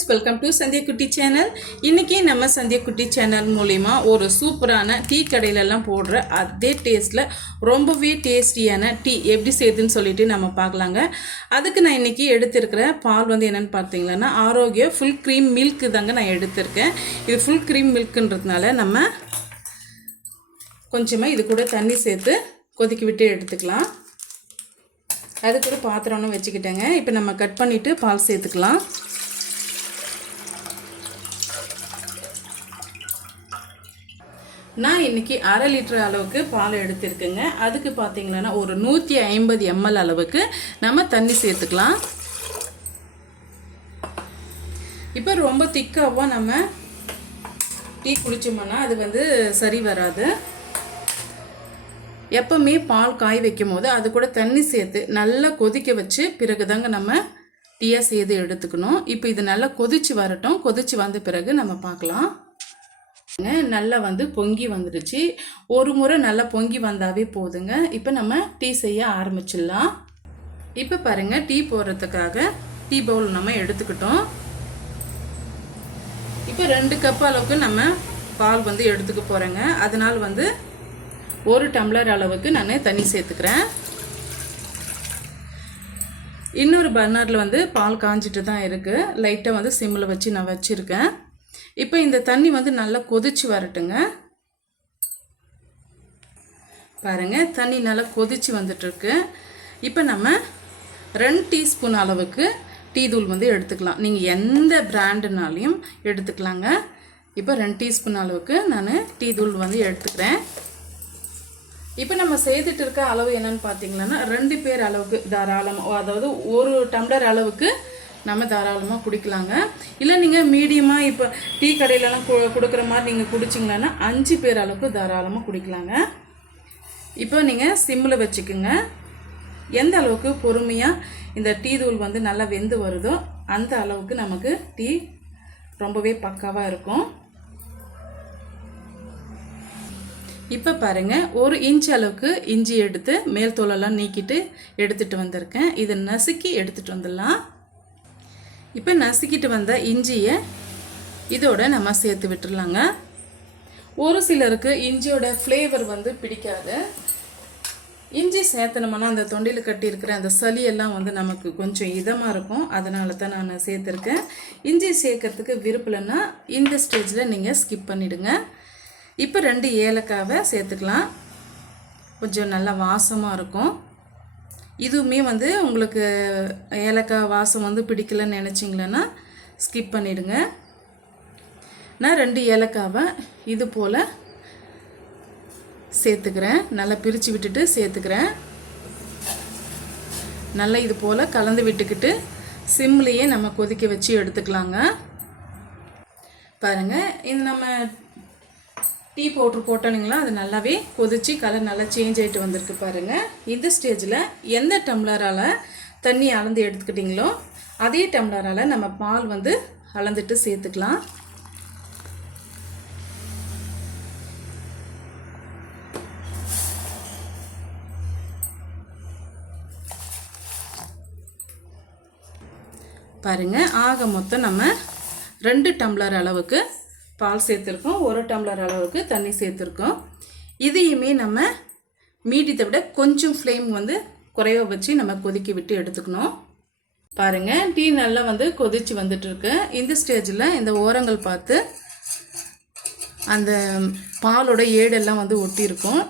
Friends, welcome to Sandhya குட்டி channel. இன்றைக்கி நம்ம சந்தியா குட்டி சேனல் மூலிமா ஒரு சூப்பரான டீ கடையிலலாம் போடுற அதே டேஸ்ட்டில் ரொம்பவே டேஸ்டியான டீ எப்படி செய்யுதுன்னு சொல்லிட்டு நம்ம பார்க்கலாங்க. அதுக்கு நான் இன்றைக்கி எடுத்திருக்கிற பால் வந்து என்னென்னு பார்த்தீங்கன்னா ஆரோக்கிய ஃபுல் க்ரீம் மில்க் தாங்க நான் எடுத்திருக்கேன். இது ஃபுல் க்ரீம் மில்க்குன்றதுனால நம்ம கொஞ்சமாக இது கூட தண்ணி சேர்த்து கொதிக்க விட்டு எடுத்துக்கலாம். அதுக்கு ஒரு பாத்திரம்னு வச்சுக்கிட்டேங்க. இப்போ நம்ம கட் பண்ணிவிட்டு பால் சேர்த்துக்கலாம். நான் இன்றைக்கி 1/2 லிட்டர் அளவுக்கு பால் எடுத்திருக்கேங்க. அதுக்கு பார்த்திங்கன்னா ஒரு 150 ml அளவுக்கு நம்ம தண்ணி சேர்த்துக்கலாம். இப்போ ரொம்ப திக்காவோ நம்ம டீ குடிச்சோம்னா அது வந்து சரி வராது. எப்பவுமே பால் காய வைக்கும் போது அது கூட தண்ணி சேர்த்து நல்லா கொதிக்க வச்சு பிறகு தாங்க நம்ம டீயாக செய்து எடுத்துக்கணும். இப்போ இது நல்லா கொதிச்சு வரட்டும். கொதிச்சு வந்த பிறகு நம்ம பார்க்கலாம். நல்லா வந்து பொங்கி வந்துடுச்சு. ஒரு முறை நல்லா பொங்கி வந்தாவே போதுங்க. இப்போ நம்ம டீ செய்ய ஆரம்பிச்சிடலாம். இப்போ பாருங்கள், டீ போடுறதுக்காக டீ பவுல் நம்ம எடுத்துக்கிட்டோம். இப்போ 2 கப் அளவுக்கு நம்ம பால் வந்து எடுத்துக்க போகிறேங்க. அதனால் வந்து 1 டம்ளர் அளவுக்கு நான் தண்ணி சேர்த்துக்கிறேன். இன்னொரு பர்னரில் வந்து பால் காஞ்சிட்டு தான் இருக்குது. லைட்டாக வந்து சிம்மில் வச்சு நான் வச்சுருக்கேன். இப்போ இந்த தண்ணி வந்து நல்லா கொதிச்சு வரட்டுங்க. பாருங்கள், தண்ணி நல்லா கொதிச்சு வந்துட்டுருக்கு. இப்போ நம்ம 2 டீஸ்பூன் அளவுக்கு டீ தூள் வந்து எடுத்துக்கலாம். நீங்கள் எந்த பிராண்டுனாலையும் எடுத்துக்கலாங்க. இப்போ 2 டீஸ்பூன் அளவுக்கு நான் டீ தூள் வந்து எடுத்துக்கிறேன். இப்போ நம்ம செய்துட்டு இருக்க அளவு என்னன்னு பார்த்தீங்கன்னா 2 பேர் அளவுக்கு தாராளமாக, அதாவது 1 டம்ளர் அளவுக்கு நம்ம தாராளமாக குடிக்கலாங்க. இல்லை நீங்கள் மீடியமாக இப்போ டீ கடையிலலாம் கொடுக்குற மாதிரி நீங்கள் குடிச்சிங்கன்னா 5 பேர் அளவுக்கு தாராளமாக குடிக்கலாங்க. இப்போ நீங்கள் சிம்மில் வச்சுக்கோங்க. எந்த அளவுக்கு பொறுமையாக இந்த டீ தூள் வந்து நல்லா வெந்து வருதோ அந்த அளவுக்கு நமக்கு டீ ரொம்பவே பக்காவாக இருக்கும். இப்போ பாருங்கள், 1 இன்ச் அளவுக்கு இஞ்சி எடுத்து மேல் தோலெல்லாம் நீக்கிட்டு எடுத்துகிட்டு வந்திருக்கேன். இதை நசுக்கி எடுத்துகிட்டு வந்துடலாம். இப்போ நசுக்கிட்டு வந்த இஞ்சியை இதோட நம்ம சேர்த்து விட்டுடலாங்க. ஒரு சிலருக்கு இஞ்சியோட ஃப்ளேவர் வந்து பிடிக்காது. இஞ்சி சேர்த்தனோம்னா அந்த தொண்டையில் கட்டியிருக்கிற அந்த சளியெல்லாம் வந்து நமக்கு கொஞ்சம் இதமாக இருக்கும். அதனால தான் நான் சேர்த்துருக்கேன். இஞ்சி சேர்க்கறதுக்கு விருப்பலைன்னா இந்த ஸ்டேஜில் நீங்கள் ஸ்கிப் பண்ணிவிடுங்க. இப்போ 2 ஏலக்காவை சேர்த்துக்கலாம். கொஞ்சம் நல்லா வாசமாக இருக்கும். இதுவுமே வந்து உங்களுக்கு ஏலக்காய் வாசம் வந்து பிடிக்கலன்னு நினச்சிங்களேன்னா ஸ்கிப் பண்ணிவிடுங்க. நான் 2 ஏலக்காவை இது போல் சேர்த்துக்கிறேன். நல்லா பிரித்து விட்டுட்டு சேர்த்துக்கிறேன். நல்லா இது போல் கலந்து விட்டுக்கிட்டு சிம்லேயே நம்ம கொதிக்க வச்சு எடுத்துக்கலாங்க. பாருங்கள், இது நம்ம டீ பவுட்ரு போட்டோனுங்களா, அது நல்லாவே கொதிச்சு கலர் நல்லா சேஞ்ச் ஆகிட்டு வந்திருக்கு. பாருங்கள், இந்த ஸ்டேஜில் எந்த டம்ளரால் தண்ணி அளந்து எடுத்துக்கிட்டிங்களோ அதே டம்ளரால் நம்ம பால் வந்து அளந்துட்டு சேர்த்துக்கலாம். பாருங்கள், ஆக மொத்தம் நம்ம 2 டம்ளர் அளவுக்கு பால் சேர்த்துருக்கோம். 1 டம்ளர் அளவுக்கு தண்ணி சேர்த்துருக்கோம். இதையுமே நம்ம மீடியத்தை விட கொஞ்சம் ஃப்ளேம் வந்து குறைவ வச்சு நம்ம கொதிக்க விட்டு எடுத்துக்கணும். பாருங்கள், டீ நல்லா வந்து கொதிச்சு வந்துட்டுருக்கு. இந்த ஸ்டேஜில் இந்த ஓரங்கள் பார்த்து அந்த பாலோட ஏடெல்லாம் வந்து ஒட்டியிருக்கும்,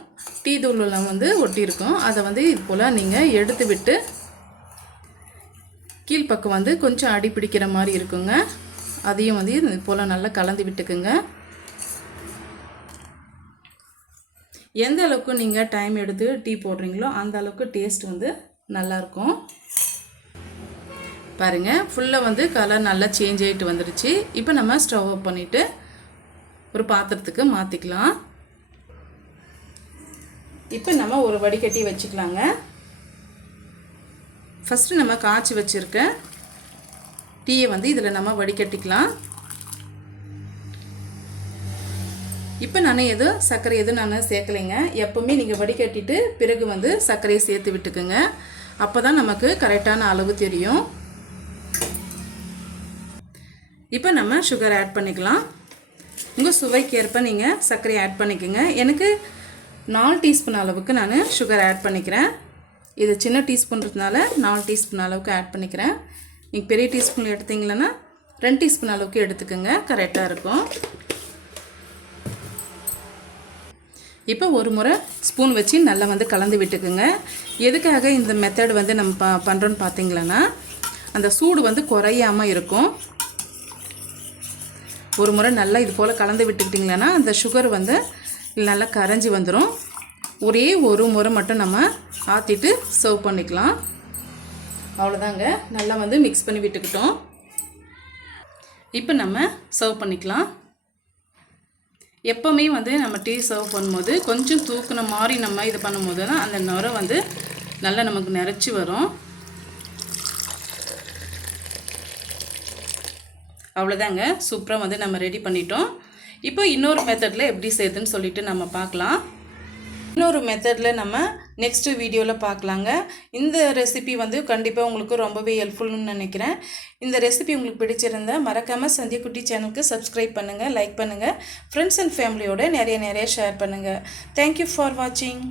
டீ தூளெல்லாம் வந்து ஒட்டியிருக்கும். அதை வந்து இது போல் நீங்கள் எடுத்து விட்டு கீழ்ப்பக்கம் வந்து கொஞ்சம் அடி பிடிக்கிற மாதிரி இருக்குங்க. அதையும் வந்து இது போல் நல்லா கலந்து விட்டுக்குங்க. எந்த அளவுக்கு நீங்கள் டைம் எடுத்து டீ போடுறீங்களோ அந்த அளவுக்கு டேஸ்ட் வந்து நல்லாயிருக்கும். பாருங்கள், ஃபுல்லாக வந்து கலர் நல்லா சேஞ்ச் ஆகிட்டு வந்துடுச்சு. இப்போ நம்ம ஸ்டவ் ஆஃப் பண்ணிவிட்டு ஒரு பாத்திரத்துக்கு மாற்றிக்கலாம். இப்போ நம்ம ஒரு வடிகட்டி வச்சுக்கலாங்க. ஃபஸ்ட்டு நம்ம காய்ச்சி வச்சுருக்க டீயை வந்து இதில் நம்ம வடிகட்டிக்கலாம். இப்போ நான் சர்க்கரை நான் சேர்க்கலைங்க. எப்போவுமே நீங்கள் வடிகட்டிட்டு பிறகு வந்து சர்க்கரையை சேர்த்து விட்டுக்குங்க. அப்போ தான் நமக்கு கரெக்டான அளவு தெரியும். இப்போ நம்ம சுகர் ஆட் பண்ணிக்கலாம். உங்கள் சுவைக்கு ஏற்ப நீங்கள் சர்க்கரை ஆட் பண்ணிக்கோங்க. எனக்கு 4 டீஸ்பூன் அளவுக்கு நான் சுகர் ஆட் பண்ணிக்கிறேன். இது சின்ன டீஸ்பூன்றதுனால 4 டீஸ்பூன் அளவுக்கு ஆட் பண்ணிக்கிறேன். நீங்கள் பெரிய டீஸ்பூன் எடுத்தீங்களன்னா 2 டீஸ்பூன் அளவுக்கு எடுத்துக்கோங்க, கரெக்டாக இருக்கும். இப்போ ஒரு முறை ஸ்பூன் வச்சு நல்லா வந்து கலந்து விட்டுக்குங்க. எதுக்காக இந்த மெத்தட் வந்து நம்ம பண்ணுறோன்னு பார்த்தீங்களன்னா அந்த சூடு வந்து குறையாமல் இருக்கும். ஒரு முறை நல்லா இது போல் கலந்து விட்டுக்கிட்டிங்களன்னா அந்த சுகர் வந்து நல்லா கரைஞ்சி வந்துடும். ஒரே ஒரு முறை மட்டும் நம்ம ஆற்றிட்டு சர்வ் பண்ணிக்கலாம். அவ்வளோதாங்க, நல்லா வந்து மிக்ஸ் பண்ணி விட்டுக்கிட்டோம். இப்போ நம்ம சர்வ் பண்ணிக்கலாம். எப்போவுமே வந்து நம்ம டீ சர்வ் பண்ணும்போது கொஞ்சம் தூக்குன மாதிரி நம்ம இது பண்ணும்போது தான் அந்த நுரை வந்து நல்லா நமக்கு நிறச்சி வரும். அவ்வளோதாங்க, சூப்பராக வந்து நம்ம ரெடி பண்ணிட்டோம். இப்போ இன்னொரு மெத்தடில் எப்படி செய்யுதுன்னு சொல்லிட்டு நம்ம பார்க்கலாம். இன்னொரு மெத்தடில் நம்ம நெக்ஸ்ட்டு வீடியோவில் பார்க்கலாங்க. இந்த ரெசிபி வந்து கண்டிப்பாக உங்களுக்கு ரொம்பவே ஹெல்ப்ஃபுல்னு நினைக்கிறேன். இந்த ரெசிபி உங்களுக்கு பிடிச்சிருந்தால் மறக்காமல் சந்தியா குட்டி சேனலுக்கு சப்ஸ்கிரைப் பண்ணுங்கள், லைக் பண்ணுங்கள், ஃப்ரெண்ட்ஸ் அண்ட் ஃபேமிலியோட நிறைய ஷேர் பண்ணுங்கள். தேங்க்யூ ஃபார் வாட்சிங்.